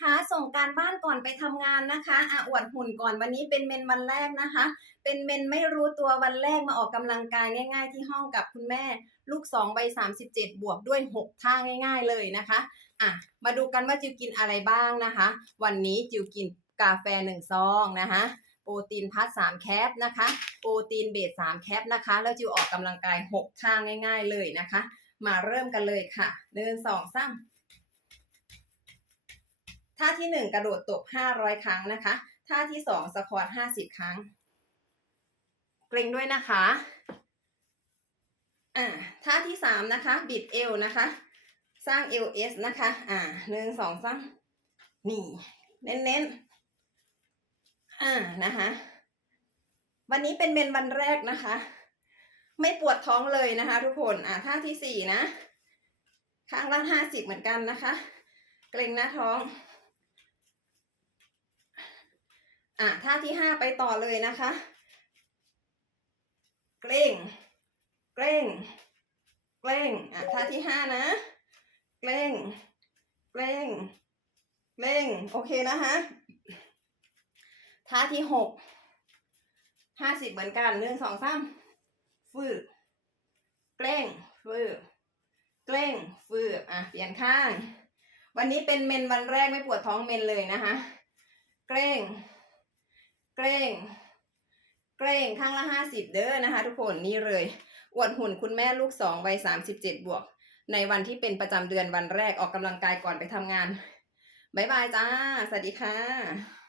คะส่งการบ้านก่อนไปทำงานนะคะอะอวดหุ่นก่อนวันนี้เป็นเมนวันแรกนะคะ เป็นเมนไม่รู้ตัววันแรกมาออกกำลังกายง่าย ๆ ที่ห้องกับคุณแม่ ลูก2ใบ37 บวกด้วย 6 ท่าง่าย ๆ เลยนะคะอะมาดูกันว่าจิวกินอะไรบ้างนะคะ วันนี้จิวกินกาแฟ1ซองนะคะโปรตีนพัด3แคปนะคะ โปรตีนเบส3แคปนะคะ แล้วจิวออกกำลังกาย 6 ท่าง่าย ๆ เลยนะคะ มาเริ่มกันเลยค่ะหนึ่งสองสาม ท่าที่หนึ่งกระโดดตบห้าร้อยครั้งนะคะ ท่าที่สองสควอตห้าสิบครั้ง เกรงด้วยนะคะอ่าท่าที่สามนะคะ บิดเอวนะคะ สร้างเอลเอสนะคะอ่าหนึ่งสองสามนี่ เน้นๆอ่านะคะวันนี้เป็นเมนวันแรกนะคะ ไม่ปวดท้องเลยนะคะ ทุกคนอ่าท่าที่สี่นะ ข้างละห้าสิบเหมือนกันนะคะ เกรงหน้าท้อง อะท่าที่ห้าไปต่อเลยนะคะ เกรงเกรงเกรงอะท่าที่ห้านะ เกรงเกรงเกรงโอเคนะคะท่าที่หกห้าสิบเหมือนกันหนึ่งสองสามฟืดเกรงฟืดเกรงฟืดอะเปลี่ยนข้าง วันนี้เป็นเมนวันแรกไม่ปวดท้องเมนเลยนะคะ เกรง กรงเกรงข้างละห้าสิบเด้อนะคะ ทุกคนนี่เลยอวดหุ่นคุณแม่ลูกสองวัยสามสิบเจ็ดบวก ในวันที่เป็นประจำเดือนวันแรกออกกำลังกายก่อนไปทำงาน บ๊ายบายจ้า สวัสดีค่ะ